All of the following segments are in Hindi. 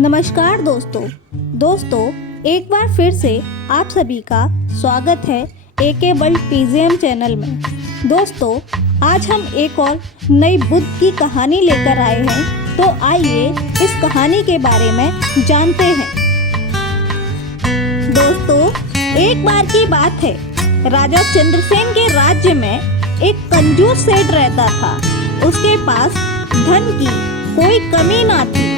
नमस्कार दोस्तों एक बार फिर से आप सभी का स्वागत है एके वर्ल्ड पीजीएम चैनल में। दोस्तों आज हम एक और नई बुद्ध की कहानी लेकर आए हैं, तो आइए इस कहानी के बारे में जानते हैं। दोस्तों एक बार की बात है, राजा चंद्रसेन के राज्य में एक कंजूस सेठ रहता था। उसके पास धन की कोई कमी ना थी,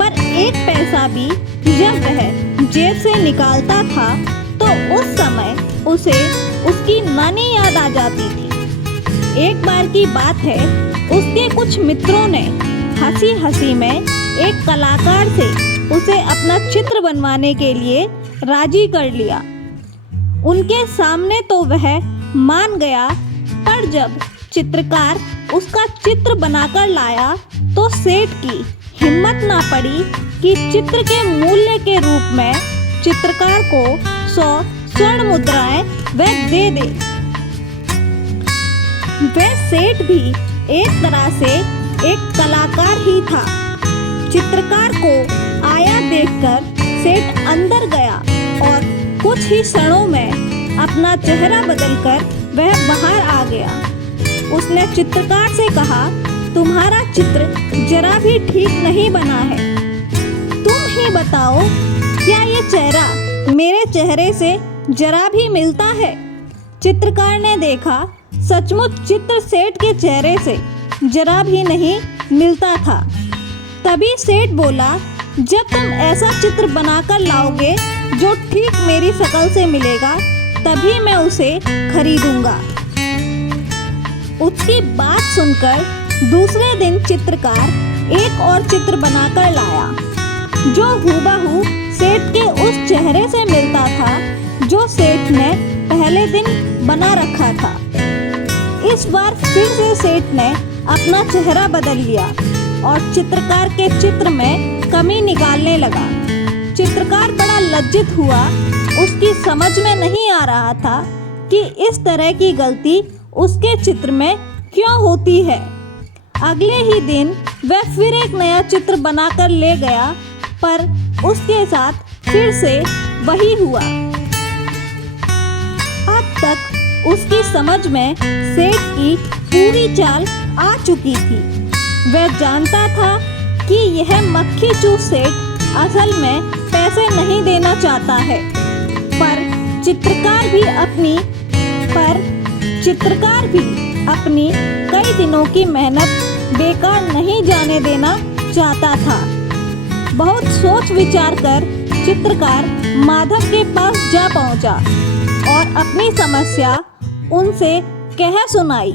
पर एक पैसा भी जब वह जेब से निकालता था तो उस समय उसे उसकी नानी याद आ जाती थी। एक बार की बात है, उसके कुछ मित्रों ने हंसी हंसी में एक कलाकार से उसे अपना चित्र बनवाने के लिए राजी कर लिया। उनके सामने तो वह मान गया, पर जब चित्रकार उसका चित्र बनाकर लाया तो सेठ की हिम्मत ना पड़ी कि चित्र के मूल्य के रूप में चित्रकार को 100 स्वर्ण मुद्राएं वह दे दे। वह सेठ भी एक तरह से एक कलाकार ही था। चित्रकार को आया देखकर सेठ अंदर गया और कुछ ही क्षणों में अपना चेहरा बदलकर वह बाहर आ गया। उसने चित्रकार से कहा, तुम्हारा चित्र जरा भी ठीक नहीं बना है। तुम ही बताओ, क्या ये चेहरा मेरे चेहरे से जरा भी मिलता है? चित्रकार ने देखा, सचमुच चित्र सेठ के चेहरे से जरा भी नहीं मिलता था। तभी सेठ बोला, जब तुम ऐसा चित्र बनाकर लाओगे जो ठीक मेरी शक्ल से मिलेगा, तभी मैं उसे खरीदूंगा। उसकी बात सुनकर दूसरे दिन चित्रकार एक और चित्र बनाकर लाया, जो हूबहू सेठ के उस चेहरे से मिलता था जो सेठ ने पहले दिन बना रखा था। इस बार फिर से सेठ ने अपना चेहरा बदल लिया और चित्रकार के चित्र में कमी निकालने लगा। चित्रकार बड़ा लज्जित हुआ। उसकी समझ में नहीं आ रहा था कि इस तरह की गलती उसके चित्र में क्यों होती है। अगले ही दिन वह फिर एक नया चित्र बनाकर ले गया, पर उसके साथ फिर से वही हुआ। अब तक उसकी समझ में सेठ की पूरी चाल आ चुकी थी। वह जानता था कि यह मक्खी चूस सेठ असल में पैसे नहीं देना चाहता है, पर चित्रकार भी अपनी कई दिनों की मेहनत बेकार नहीं जाने देना चाहता था। बहुत सोच विचार कर चित्रकार माधव के पास जा पहुंचा और अपनी समस्या उनसे कह सुनाई।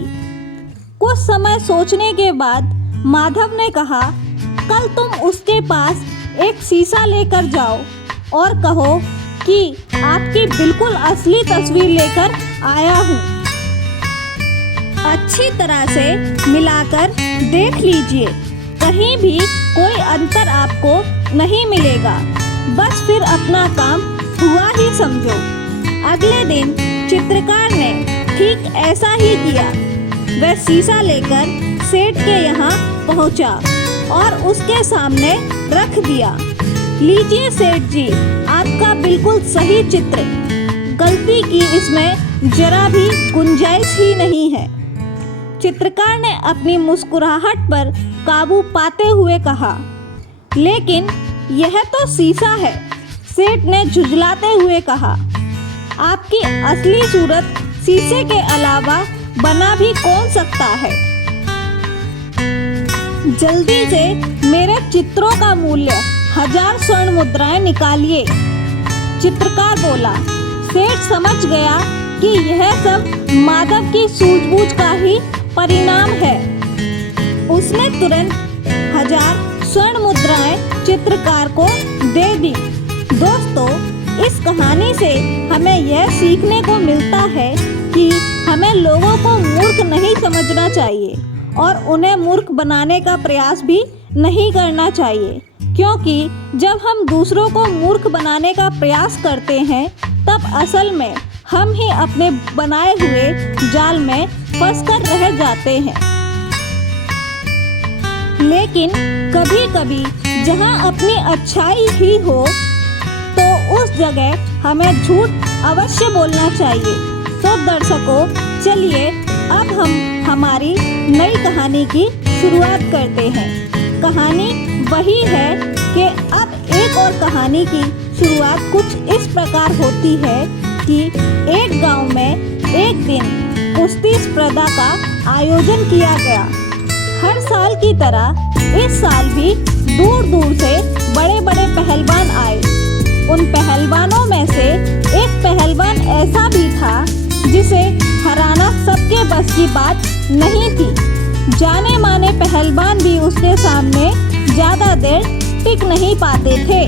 कुछ समय सोचने के बाद माधव ने कहा, कल तुम उसके पास एक शीशा लेकर जाओ और कहो कि आपकी बिल्कुल असली तस्वीर लेकर आया हूँ। अच्छी तरह से मिलाकर देख लीजिए, कहीं भी कोई अंतर आपको नहीं मिलेगा। बस फिर अपना काम हुआ ही समझो। अगले दिन चित्रकार ने ठीक ऐसा ही किया। वह शीशा लेकर सेठ के यहाँ पहुँचा और उसके सामने रख दिया। लीजिए सेठ जी, आपका बिल्कुल सही चित्र। गलती की इसमें जरा भी गुंजाइश ही नहीं है। चित्रकार ने अपनी मुस्कुराहट पर काबू पाते हुए कहा, लेकिन यह तो शीशा है। सेठ ने झुंझलाते हुए कहा, आपकी असली सूरत शीशे के अलावा बना भी कौन सकता है? जल्दी से मेरे चित्रों का मूल्य 1000 स्वर्ण मुद्राएं निकालिए। चित्रकार बोला। सेठ समझ गया कि यह सब माधव की सूझबूझ का ही परिणाम है। उसने तुरंत 1000 स्वर्ण मुद्राएं चित्रकार को दे दी। दोस्तों इस कहानी से हमें यह सीखने को मिलता है कि हमें लोगों को मूर्ख नहीं समझना चाहिए और उन्हें मूर्ख बनाने का प्रयास भी नहीं करना चाहिए, क्योंकि जब हम दूसरों को मूर्ख बनाने का प्रयास करते हैं तब असल में हम ही अपने बनाए हुए जाल में फंसकर रह जाते हैं। लेकिन कभी कभी जहाँ अपनी अच्छाई ही हो तो उस जगह हमें झूठ अवश्य बोलना चाहिए। तो दर्शकों, चलिए अब हम हमारी नई कहानी की शुरुआत करते हैं। कहानी वही है कि अब एक और कहानी की शुरुआत कुछ इस प्रकार होती है कि एक गांव में एक दिन कुश्ती स्पर्धा का आयोजन किया गया। हर साल की तरह इस साल भी दूर दूर से बड़े बड़े पहलवान आए। उन पहलवानों में से एक पहलवान ऐसा भी था जिसे हराना सबके बस की बात नहीं थी। जाने माने पहलवान भी उसके सामने ज्यादा देर टिक नहीं पाते थे।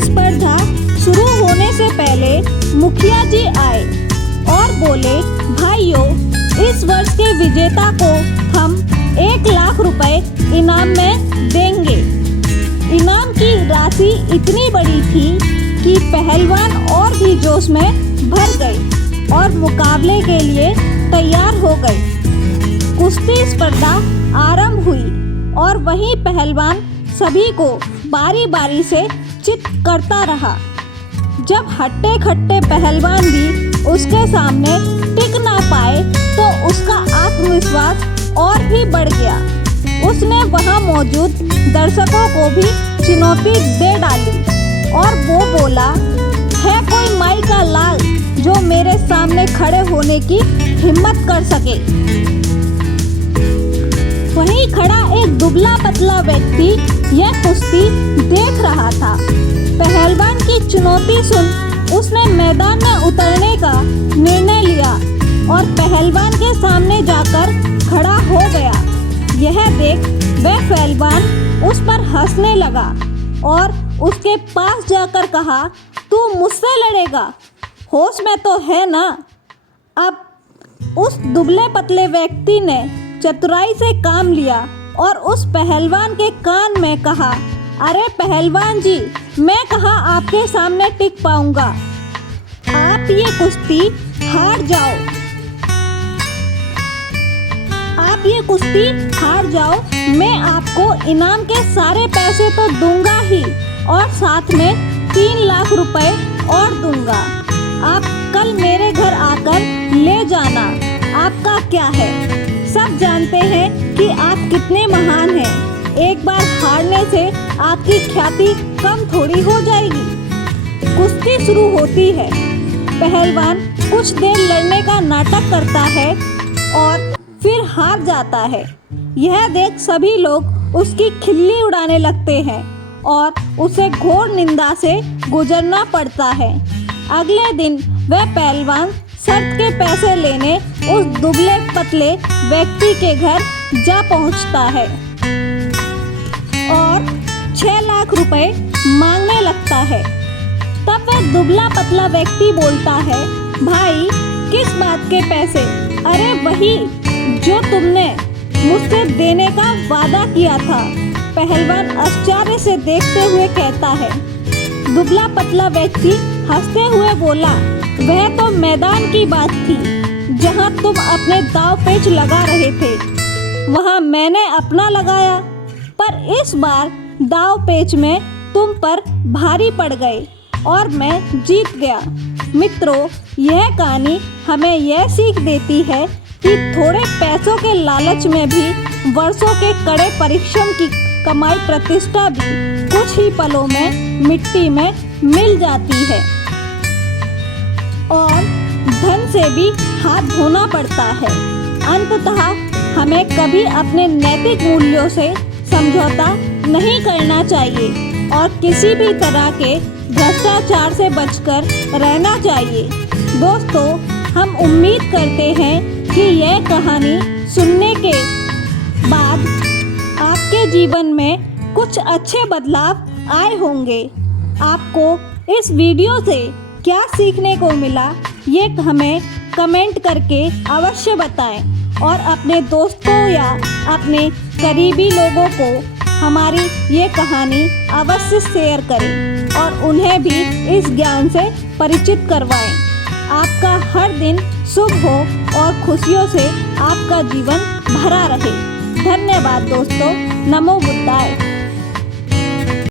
स्पर्धा शुरू होने से पहले मुखिया जी आए और बोले, भाइयों, इस वर्ष के विजेता को हम 1 लाख रुपए इनाम में देंगे। इनाम की राशि इतनी बड़ी थी कि पहलवान और भी जोश में भर गए और मुकाबले के लिए तैयार हो गए। कुश्ती स्पर्धा आरंभ हुई और वही पहलवान सभी को बारी बारी से चित करता रहा। जब हट्टे खट्टे पहलवान भी उसके सामने टिक ना पाए तो उसका आत्मविश्वास और भी बढ़ गया। उसने वहां मौजूद दर्शकों को भी चुनौती दे डाली और वो बोला, है कोई माई का लाल जो मेरे सामने खड़े होने की हिम्मत कर सके। वहीं खड़ा एक दुबला पतला व्यक्ति यह कुश्ती देख रहा था। पहलवान की चुनौती सुन उसने मैदान में उतरने का निर्णय लिया और पहलवान के सामने जाकर खड़ा हो गया। यह देख वह पहलवान उस पर हंसने लगा और उसके पास जाकर कहा, तू मुझसे लड़ेगा, होश में तो है ना। अब उस दुबले पतले व्यक्ति ने चतुराई से काम लिया और उस पहलवान के कान में कहा, अरे पहलवान जी, मैं कहाँ आपके सामने टिक पाऊंगा, आप ये कुश्ती हार जाओ। आप ये कुश्ती हार जाओ, मैं आपको इनाम के सारे पैसे तो दूंगा ही और साथ में 3 लाख रुपए और दूंगा। आप कल मेरे घर आकर ले जाना, आपका क्या है। सब जानते हैं कि आप कितने महान हैं। एक बार हारने से आपकी ख्याति कम थोड़ी हो जाएगी। कुश्ती शुरू होती है। पहलवान कुछ देर लड़ने का नाटक करता है और फिर हार जाता है। यह देख सभी लोग उसकी खिल्ली उड़ाने लगते हैं और उसे घोर निंदा से गुजरना पड़ता है। अगले दिन वह पहलवान शर्त के पैसे लेने उस दुबले पतले व्यक्ति के घर जा पहुंचता है और 6 लाख रुपए मांगने लगता है। तब वह दुबला पतला व्यक्ति बोलता है, भाई किस बात के पैसे। अरे वही जो तुमने मुझसे देने का वादा किया था। पहलवान आश्चर्य से देखते हुए कहता है। दुबला पतला व्यक्ति हंसते हुए बोला, वह तो मैदान की बात थी जहां तुम अपने दाव पेच लगा रहे थे, वहां मैंने अपना लगाया, पर इस बार दाव पेच में तुम पर भारी पड़ गए और मैं जीत गया। मित्रों, यह कहानी हमें यह सीख देती है कि थोड़े पैसों के लालच में भी वर्षों के कड़े परिश्रम की कमाई प्रतिष्ठा भी कुछ ही पलों में मिट्टी में मिल जाती है और धन से भी हाथ धोना पड़ता है। अंततः हमें कभी अपने नैतिक मूल्यों से समझौता नहीं करना चाहिए और किसी भी तरह के भ्रष्टाचार से बचकर रहना चाहिए। दोस्तों, हम उम्मीद करते हैं कि यह कहानी सुनने के बाद आपके जीवन में कुछ अच्छे बदलाव आए होंगे। आपको इस वीडियो से क्या सीखने को मिला, ये हमें कमेंट करके अवश्य बताएं और अपने दोस्तों या अपने करीबी लोगों को हमारी ये कहानी अवश्य शेयर करें और उन्हें भी इस ज्ञान से परिचित करवाएं। आपका हर दिन शुभ हो और खुशियों से आपका जीवन भरा रहे। धन्यवाद दोस्तों। नमो बुद्धाय।